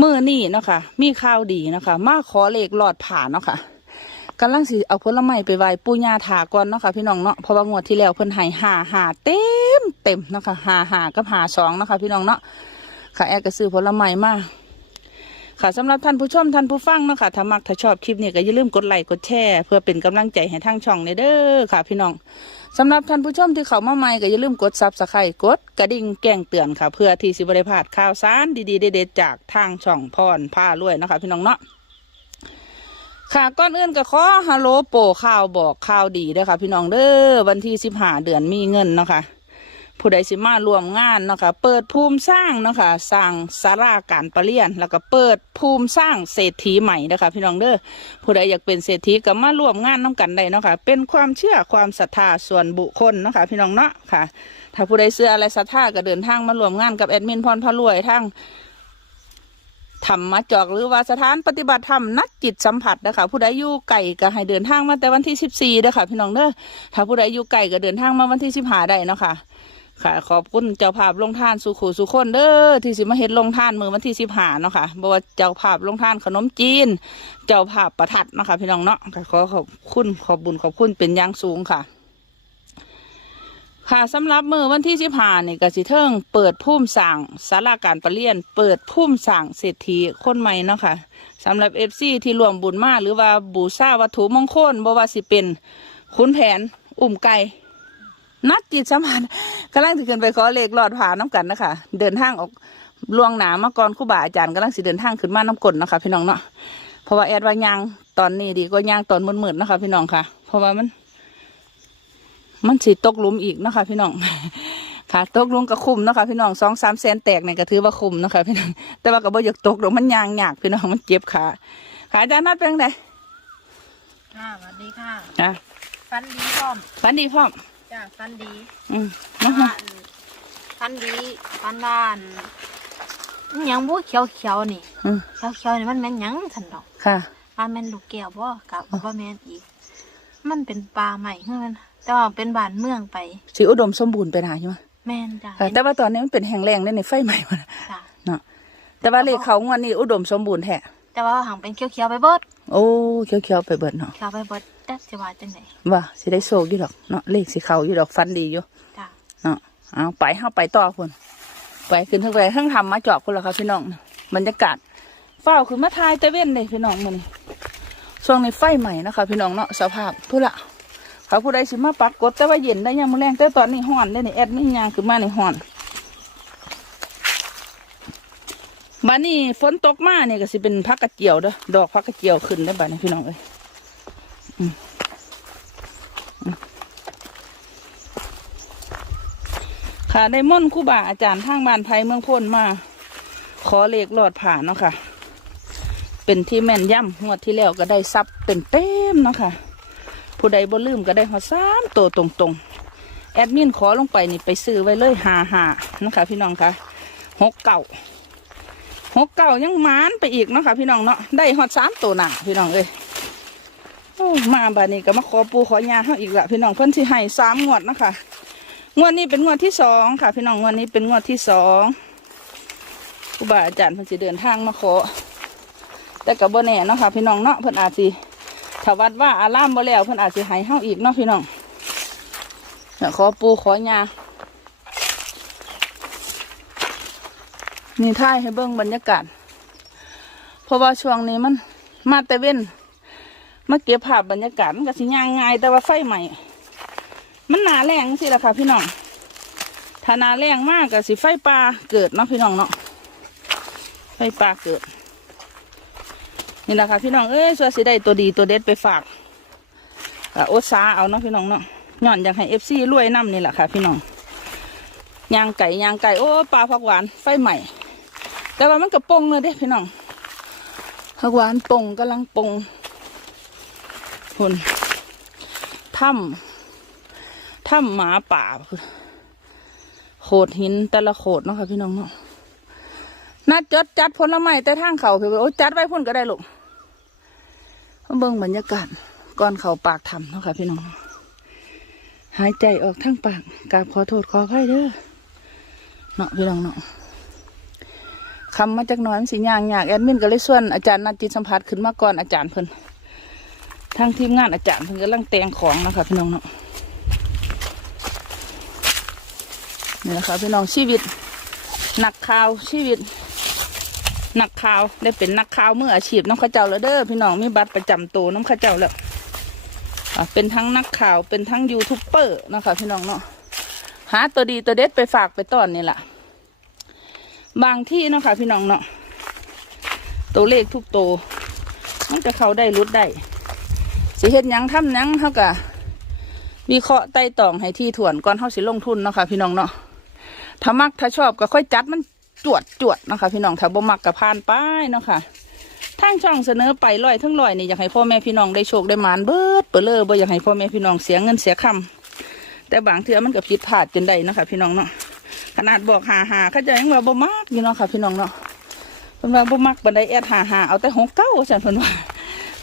มื่อนี่เนาะค่ะ มีข่าวดีเนาะค่ะ มาขอเลขหลอดผ่านเนาะค่ะกำลังสิเอาผลไม้ไปไหว้ปู่ย่าถาก่อนเนาะค่ะพี่น้องเนาะเพราะว่างวดที่แล้วเพิ่นให้หาหาเต็มเต็มเนาะค่ะหาหากับหาสองเนาะค่ะพี่น้องเนาะค่ะแอร์ก็ซื้อผลไม้มาค่ะสำหรับท่านผู้ชมท่านผู้ฟังเนาะค่ะถ้ามักถ้าชอบคลิปนี้ก็อย่าลืมกดไลค์กดแชร์เพื่อเป็นกำลังใจให้ทางช่องในเด้อค่ะ พี่น้อง สำหรับท่านผู้ชมที่เข้ามาใหม่ก็อย่าลืมกดซับสไครต์กดกระดิ่งแจ้งเตือนค่ะ เพื่อที่สิบริพลาดข่าวสารดีๆเด็ดๆจากทางช่องพรผ้ารวยนะคะ พี่น้องเนาะค่ะก้อนอื่นก็ขอฮัลโหลโปรข่าวบอกข่าวดีเด้อค่ะ พี่น้องเด้อวันที่สิบห้าเดือนมีเงินเนาะค่ะ ผู้ใดสิมารวมงานเนาะค่ะเปิดภูมิสร้างเนาะค่ะสร้างสาราการประเรียน แล้วก็เปิดภูมิสร้างเศรษฐีใหม่เด้อค่ะพี่น้องเด้อผู้ใดอยากเป็นเศรษฐีก็มาร่วมงานน้กันได้เนาะค่ะเป็นความเชื่อความศรัทธาส่วนบุคคลเนาะค่ะพี่น้องเนาะค่ะ ถ้าผู้ใดเชื่ออะไรศรัทธาก็เดินทางมาร่วมงานกับแอดมินพรพรวยทั้งธรรมจอกหรือว่าสถานปฏิบัติธรรมนักจิตสัมผัสนะคะผู้ใดอยู่ไก่ก็ให้เดินทางมาแต่วันที่สิบสี่เด้อค่ะพี่น้องเด้อถ้าผู้ใดอยู่ไก่ก็เดินทางมาวันที่สิบห้าได้นะคะ ค่ะ ขอบคุณเจ้าภาพลงท่านสุขูสุคนเด้อที่สิมาเฮ็ดลงท่านมือวันที่สิบห้าเนาะค่ะบอกว่าเจ้าภาพลงท่านขนมจีน เจ้าภาพประทัดเนาะค่ะพี่น้องเนาะก็ขอขอบคุณขอบบุญขอบคุณเป็นอย่างสูงค่ะ ค่ะสำหรับมือวันที่สิบห้านี่ก็สิเทิงเปิดพุ่มสั่งสาราการประเรียน เปิดพุ่มสั่งเศรษฐีคนใหม่เนาะค่ะสำหรับเอฟซีที่รวมบุญมาหรือว่าบูชาวัตถุมงคลบ่ว่าสิเป็นขุนแผน อุ่มไก่ นัดจิตสัมพันธ์กำลังจะขึ้นไปขอเลขหลอดผ่าน้ำกันนะคะเดินทางออกล่วงหนามาก่อนครูบาอาจารย์กำลังสิเดินทางขึ้นมาน้ำกลนนะคะ พี่น้องเนาะเพราะว่าแอดว่ายางตอนนี้ดีกว่ายางตอนมืดๆนะคะ พี่น้องค่ะ เพราะว่ามัน มันสิตกหลุมอีกเนาะคะ พี่น้องค่ะตกหลุมก็คุ้มเนาะคะพี่น้องสองสามแสนแตกเนี่ยก็ถือว่าคุ้มเนาะคะ พี่น้องแต่ว่าก็บ่อยากตกหรอกมันยางยากพี่น้องมันเจ็บขาขาอาจารย์นัดเป็นไงค่ะสวัสดีค่ะอะฟันดีพร้อมฝันดีพร้อม จ้าฟันดีอืมฟัมานมาฟันดีฟันบ้านอิหยังบุเขียวเขียวๆนี่อืมเขียวเขียวๆนี่มันแม่นหยังสันดอกค่ะ ว่าแม่นลูกแก้วบ่กับว่าแม่นอีก มันเป็นปลาใหม่เฮือนแต่ว่าเป็นบ้านเมืองไป สีอุดมสมบูรณ์ไปหนาใช่ไหมแม่นจ้าค่ะ แต่ว่าตอนนี้มันเป็นแห้งแรงได้ในไฟใหม่มาจ้าเนาะแต่ว่าเลขเขางวดนี้อุดมสมบูรณ์แท้ แต่ว่าหังเป็นเขียวเขียวๆไปเบิดโอ้เขียวๆไปเบิดเนาะเขียวไปเบิดแต่สิว่าจังไดว่าสิได้โชคอยู่ดอกเนาะเลขสิเขาอยู่ดอกฟันดีอยู่จ้าเนาะเอาไปเข้าไปต่อคนไปขึ้นทั้งไปทั้งทำมาจอบคนละครับพี่น้องบรรยากาศเฝ้าขึ้นมาทายตะเว้นเลยพี่น้องมันช่วงในไฟใหม่นะคะพี่น้องเนาะสภาพพุ่ละเขาผู้ใดสิมาปักกดแต่ว่าเย็นได้ยังมือแรงแต่ตอนนี้ห่อนได้ในแอดนี่ยางขึ้นมาในห่อน บ้านนี้ฝนตกมาเนี่ยก็สิเป็นพักกระเจียวเด้อดอกพักกระเจียวขึ้นได้บ้านนี้พี่น้องเอ้ยค่ะได้ม่อนคู่บ่าอาจารย์ทางบ้านไทยเมืองพ้นมา ขอเลขหลอดผ่านเนาะค่ะ เป็นที่แม่นย่ำงวดที่แล้วก็ได้ซับเต็มเต็มเนาะค่ะ ผู้ใดบ่ลืมก็ได้หอสามตัวตรงๆ แอดมินขอลงไปนี่ไปซื้อไว้เลยหาหาเนาะคะพี่น้องค่ะหกเก่า หกเก่ายังมานไปอีกเนาะค่ะพี่น้องเนาะได้หอดสามตัวหนาพี่น้องเอ้ยมาบานนี้ก็มาขอปูขอยาเขาอีกละพี่น้องเพิ่นสิให้สามงวดนะคะงวดนี้เป็นงวดที่สองค่ะ พี่น้องงวดนี้เป็นงวดที่สองครูบาอาจารย์เพิ่นสิเดินทางมาขอ แต่กับบ่แน่เนาะค่ะ พี่น้องเนาะเพิ่นอาจสิถวัดว่าอารามบ่แล้วเพิ่นอาจสิให้เฮาอีกเนาะพี่น้องเดี๋ยวขอปูขอยา นี่ท่ายให้เบิ่งบรรยากาศ เพราะว่าช่วงนี้มัน มาแต่เว้นมาเก็บภาพบรรยากาศมันก็สิย่างง่าย แต่ว่าไฟใหม่ มันหนาแรงสิละค่ะพี่น้องถ้าหนาแรงมากก็สิไฟป่าเกิดเนาะพี่น้องเนาะไฟป่าเกิด นี่แหละค่ะพี่น้องเอ้ยส่วนสิได้ตัวดีตัวเด็ดไปฝากก็อซาเอาเนาะพี่น้องเนาะย้อนอยากให้เอฟซีรวยน้ำนี่แหละค่ะ พี่น้องยางไก่ยางไก่โอ้ปลาผักหวานไฟใหม่ แต่ว่ามันกระปงเลยเด้พี่น้องผักหวานปงกำลังปงคุณถ้ำถ้ำหมาป่าคือโขดหินแต่ละโขดเนาะค่ะพี่น้องเนาะนัดจดจัดผลไม้แต่ทางเขาคือโอ้จัดไว้พุ่นก็ได้ลูกมาเบิ่งบรรยากาศก่อนเขาปากถ้ำเนาะค่ะพี่น้อง หายใจออกทั้งปากกราบขอโทษขออภัยเด้อเนาะพี่น้องเนาะ คำมาจากน้อยมันสิย่างยากแอดมินก็เลยส่วนอาจารย์นัดจิตสัมผัสขึ้นมาก่อนอาจารย์เพิ่นทางทีมงานอาจารย์เพิ่นกำลังแต่งของนะคะพี่น้องเนาะนี่แหละคะพี่น้องชีวิตนักข่าวชีวิตนักข่าวได้เป็นนักข่าวเมื่ออาชีพน้ำข้าเจ้าแล้วเด้อพี่น้องมีบัตรประจำตัวน้ำข้าเจ้าแล้วเป็นทั้งนักข่าวเป็นทั้งยูทูบเบอร์นะคะพี่น้องเนาะหาตัวดีตัวเด็ดไปฝากไปต้อนนี่แหละ บางที่เนาะคะพี่น้องเนาะตัวเลขทุกตัวมันจะเข้าได้รุดได้สิเฮ็ดยังทำยังเท่ากับวิเคราะห์ไต่ตองให้ที่ถ่วนก่อนเฮาสิลงทุนเนาะค่ะพี่น้องเนาะถ้ามักถ้าชอบก็ค่อยจัดมันจวดจวดนะคะพี่น้องถ้าบ่มักกับพานไปเนาะค่ะทางช่องเสนอไปลอยทั้งลอยนี่อยากให้พ่อแม่พี่น้องได้โชคได้หมานเบิดเปเลอบ่อยากให้พ่อแม่พี่น้องเสียเงินเสียคำแต่บางเทื่อมันก็ผิดพลาดจนได้เนาะค่ะพี่น้องเนาะ นาดบอกหาหาเขาจะยังว่าบ่มักอยู่เนาะค่ะพี่น้องเนาะเพิ่นว่าบ่มักบันไดแอดหาหาเอาแต่หกเก้าฉันเพิ่นว่า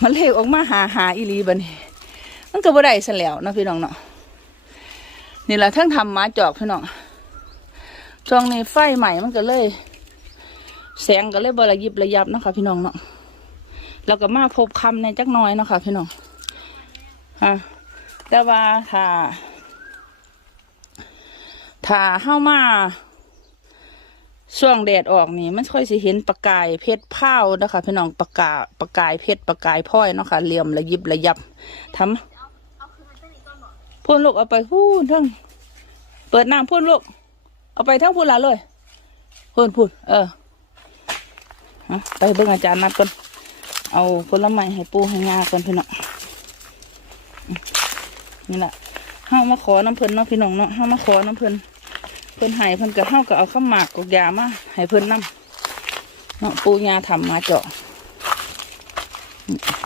มันเลขออกมาหาหาอีลีบัดนี้มันก็บ่ได้ซะแล้วเนาะพี่น้องเนาะนี่แหละทั้งทำหมาจอกพี่น้องช่วงนี้ไฟใหม่มันก็เลย แสงก็เลยบระยิบระยับเนาะคะพี่น้องเนาะแล้วก็มาพบคำในจักน้อยเนาะคะพี่น้องฮะแต่ว่าถ้า ถ้าเข้ามาช่วงแดดออกนี่มันค่อยสิเห็นประกายเพชรเผานะคะพี่น้องประกาประกายเพชรประกายพลอยเนาะค่ะเหลี่ยมระยิบระยับทำพ่นลูกเอาไปพูนทั้งเปิดน้ำพ่นลูกเอาไปทั้งพูนละเลยพูนพูนเออไปเบิ่งอาจารย์นัดก่อนเอาผลไม้ให้ปูให้งาก่อนพี่น้องนี่แหละเฮามาขอน้ำเพิ่นเนาะพี่น้องเนาะเฮามาขอน้ำเพิ่น เพิ่นให้เพิ่นก็เฮาก็เอาข้าวหมากกอกยามาให้เพิ่นนํเนาะปูยาทำมาเจาะ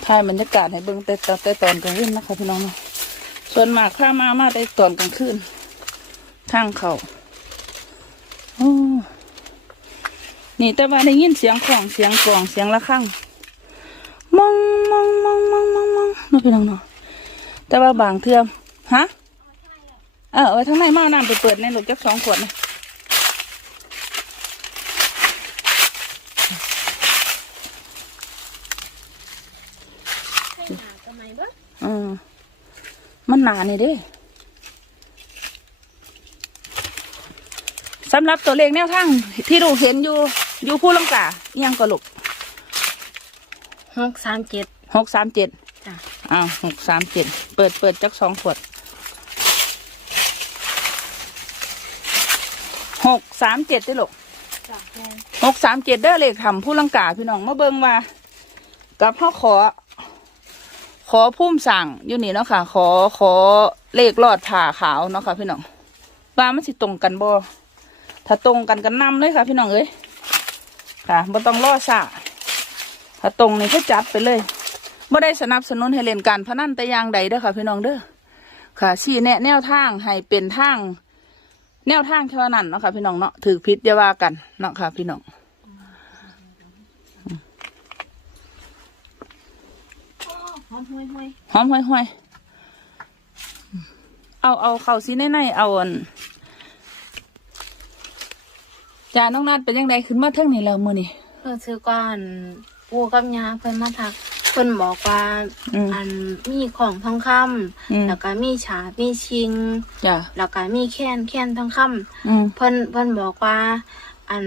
ถ่ายบรรยากาศให้เบิ่งแต่ตอนแต่ตอนกลางคืนนะคะพี่น้องเนาะส่วนมากข้ามามาแต่ตอนกลางคืนทางเขาโอ้นี่แต่ว่าได้ยินเสียงของเสียงกล่องเสียงระฆังมองมองมองมองมองมองเนาะพี่น้องเนาะแต่ว่าบางเทื่อฮะ เออเอาไว้ทั้งในมาเอาน้ำไปเปิดในหลูกจักสองขวดนะเออมันหนานี่เด้สำหรับตัวเลขแนวทางที่ลูกเห็นอยู่อยู่ผู้ลังกาอิหยังก็ลูกหกสามเจ็ดหกสามเจ็ดจ้ะอ้าวหกสามเจ็ดเปิดเปิดจักสองขวด หกสามเจ็ดได้ลูกจ้ะแม่นหกสามเจ็ดเด้อเลขทำผู้ลังกาพี่น้องมาเบิ่งว่ากับพ่อขอ ขอพุ่มสั่งอยู่นี่เนาะค่ะ ขอขอเลขรอดผ่าขาวเนาะค่ะ พี่น้องว่ามันสิตรงกันบ่ถ้าตรงกันกันนำเลยค่ะ พี่น้องเอ้ยค่ะบ่ต้องรอซะถ้าตรงนี่ก็จัดไปเลยบ่ได้สนับสนุนให้เล่นการพนันแต่อย่างใดเด้อค่ะ พี่น้องเด้อค่ะชี้แนะแนวทางให้เป็นทาง แนวทางเท่านั้นเนาะค่ะพี่น้องเนาะถือพิษอย่าว่ากันเนาะค่ะพี่น้องหอมห่วยห่วยหอมห้อยห้อยเอาเอาเข่าซีในในๆเอาอันจาน้องนัดเป็นยังไงขึ้นมาเท่งนี่แล้วมือนี่เพิ่นซื้อก่อนปูกับยาเพิ่นมาทัก เพิ่นบอกว่าอืมอันมีของทองคำอืม แล้วก็มีฉาบมีชิง จ้าแล้วก็มีแค้นแค้นทองคำอืมเพิ่นเพิ่นบอกว่า อัน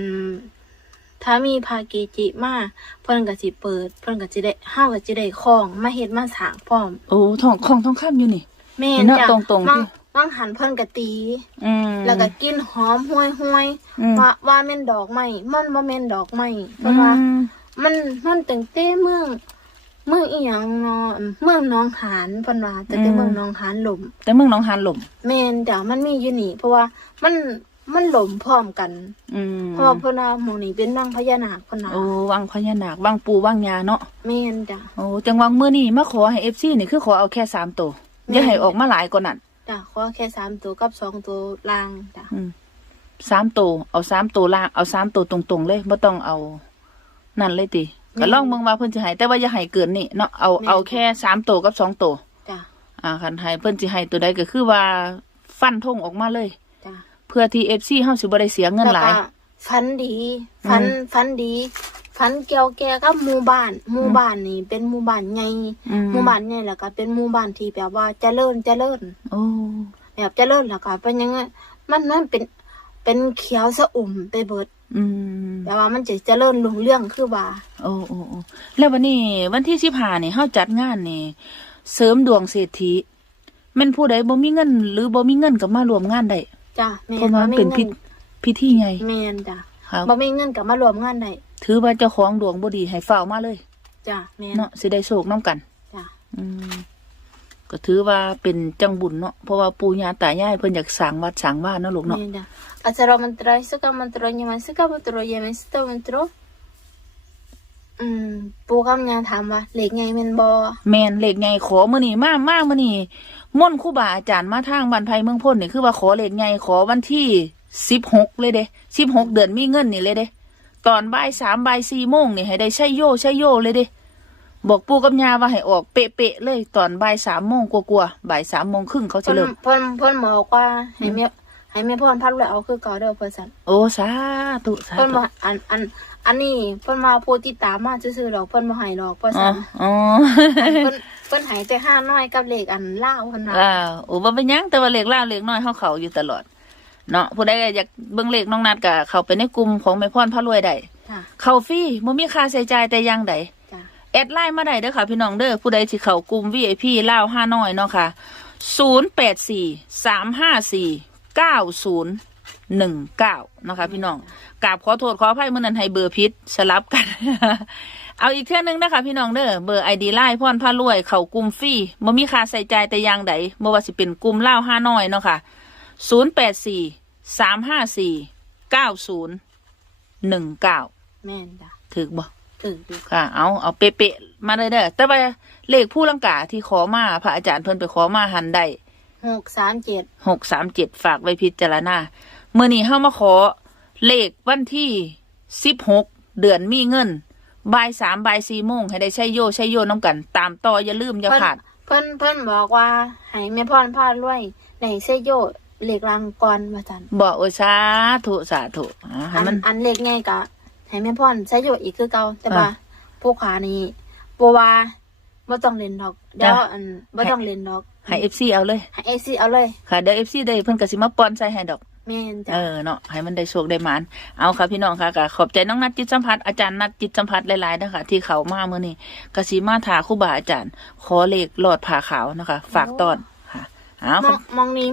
ถ้ามีพาเกจิมาเพิ่นก็สิเปิด เพิ่นก็สิได้เฮาก็สิได้ของมาเฮ็ดมาสร้างพร้อม โอ้ทองของทองคำอยู่นี่ แม่นเนาะจ้ะตรงๆบางที่บางหันเพิ่นก็ตี อืม แล้วก็กินหอมห้วยห้วยอืม ว่าว่าแม่นดอกไม้มันบ่แม่นดอกไม้เพิ่นว่าอืมมันมันตั้งแต่เมือง เมืองอีหยังเนาะเมืองหนองหานเพิ่นว่าตั้งแต่เมืองหนองหานหล่มแต่เมืองหน้องหานหล่มแม่นจ้ะมันมีอยู่นี่ เพราะว่ามันมันหล่มพร้อมกัน อืมเพราะว่าเพิ่นว่าหมู่นี้เป็นนางพญานาคเพิ่นว่าโอ้วังพญานาควังปูวังยาเนาะแม่นจ้ะโอ้จังหวังมือนี่มาขอให้เอฟซีนี่คือขอเอาแค่สามตัวอย่าให้ออกมาหลายกว่านั้นจ้ะขอแค่สามตัวกับสองตัวล่างจ้ะอืมสามตัวเอาสามตัวล่างเอาสามตัวตรงๆเลยไม่ต้องเอา นั่นเลยติ ก็ลองเบิ่งว่าเพิ่นสิให้แต่ว่าอย่าให้เกินนี่เนาะเอาเอาแค่สามตัวกับสองตัวจ้ะอ่าคันให้เพิ่นสิให้ตัวใดก็คือว่าฟันธงออกมาเลยจ้ะเพื่อที่เอฟซีเฮาสิบ่ได้เสียเงินหลายแล้วก็ฝันดีฝันอืมฝันดีฝันเกี่ยวแก่กับหมู่บ้านหมู่บ้านนี่เป็นหมู่บ้านใหญ่อืมหมู่บ้านใหญ่แล้วก็เป็นหมู่บ้านที่แบบว่าเจริญเจริญ โอ้ แบบเจริญแล้วก็เป็นยังไงมันมันเป็นเป็นเขียวสะอุ่มไปเบิด อืมแบบว่ามันจะเจริญรุ่งเรื่องคือว่า โอ้โอ้โอ้แล้ววันนี้วันที่สิบห้านี่เฮาจัดงานนี่ เสริมดวงเศรษฐีแม่นผู้ใดบ่มีเงิน หรือบ่มีเงินก็มารวมงานได้จ้ะแม่เพราะว่ามันบ่เป็นมีพิเงิพิธีใหญ่แม่นจ้ะครับบ่มีเงินกับมารวมงานได้ถือว่าเจ้าของดวงบ่ดีให้เฝ้ามาเลย จ้ะแม่นเนาะสิได้โชคนํกัน จ้ะ อืม ก็ถือว่าเป็นจังบุญเนาะเพราะว่าปู่ย่าตายายเพิ่นอยากสร้างวัดสร้างบ้านเนาะลูกเนาะแม่นจ้ะอาจารย์มันตรายสุกมันตรอยมันสุกมันตรอยมันสุกมันตรออืม ปู่คำยาถามว่าเหล็กไงแม่นบ่แม่นเลขไงขอมื้อนี้มามามื้อนี้ม่อนต์ครูบาอาจารย์มาทางบ้านไผเมืองพ้นนี่คือว่าขอเลขไงขอวันที่16เลยเด้16เดือนมีเงินนี่เลยเด้ ตอนบ่ายสามบ่ายสี่โมงนี่ให้ได้ใช่โยใช่โยเลยเด้ บอกปู่กับยาว่าให้ออกเป๊ะๆเลยตอนบ่ายสามโมงกว่าๆบ่ายสามโมงครึ่งเขาจะเพิ่นเริ่ม เพิ่นเพิ่นบอกว่าให้แม่ให้แม่พ่อนพัดเลยเอาคือเก่าเด้อเพิ่นสั่นโอ้สาธุสาเพิ่นธุ ว่าอันอันอันนี้เพิ่นว่าผู้ติดตามมาซื่อๆดอกเพิ่นบ่ให้ดอกเพิ่นอ๋อสั่นอ๋ออันเพิ่นเพิ่นให้แต่ห้าน้อยกับเลขอันลาวเพิ่นว่าอ่าโอ้บ่เป็นหยังแต่ว่าเลขล่าวเลขน้อยเฮาเขาอยู่ตลอด เนาะผู้ใดอยากเบิ่งเลขน้องนัดก็เข้าไปในกลุ่มของแม่พรพระรวยได้จ้ะเข้าฟรีบ่มีค่าใช้จ่ายแต่อย่างใดจ้ะ แอดไลน์มาได้เด้อค่ะ พี่น้องเด้อผู้ใดที่เข้ากลุ่ม VIP ลาวห้าน้อยเนาะค่ะ0843549019นะคะพี่น้องกราบขอโทษขออภัยมื้อนั้นให้เบอร์ผิดสลับกัน เอาอีกเทื่อนึงนะคะพี่น้องเด้อเบอร์ ID ไลน์พรพารวย เข้ากลุ่มฟรีบ่มีค่าใส่ใจายแต่อย่างใดบ่ว่าสิเป็นกลุ่มลาวห้าน้อยเนาะค่ะ0843549019แม่นจ้ะถึกบ่เออดู ค่ะ เอาเอาเป๊ะๆมาเลยเด้อแต่ว่าเลขผู้ลังกาที่ขอมาพระอาจารย์เพิ่นไปขอมาหันได้หกสามเจ็ดหกสามเจ็ดฝากไว้พิจารณาเมื่อนี้เฮามาขอเลขวันที่สิบหกเดือนมีเงินบ่ายสามบ่ายสี่โมงให้ได้ใช้โยใช้โยน้ำกัน ตามต่ออย่าลืมอย่าเพิ่นขาดเพิ่นเพิ่นบอกว่าให้แม่พรพารวยในเซโยเหล็กรังก่อนว่าจันบอกโอ้ยสาธุสาธุอ่าให้อันมันอันเล็กไงกะ ให้แม่พรเซโยอีกคือเก่าแต่ว่าอ่าผู้ขานี่บัวว่าบ่ต้องเล่นดอกเดี๋ยวจ้ะอันบ่ต้องเล่นดอกให้เอฟซีเอาเลยให้เอซีเอาเลยค่ะเดี๋ยวเอฟซีได้เพิ่นก็สิมาป้อนใส่ให้ดอกแม่นจ้ะเออเนาะให้มันได้โชคได้หมานเอาค่ะพี่น้องค่ะก็ขอบใจน้องนัดจิตสัมผัสอาจารย์นัดจิตสัมผัสหลายๆนะคะที่เขามาเมื่อนี้กสีมาถาครู่บาอาจารย์ ขอเลขหลอดผ่าขาวนะคะ ฝากตอนค่ะเอามองมองนี้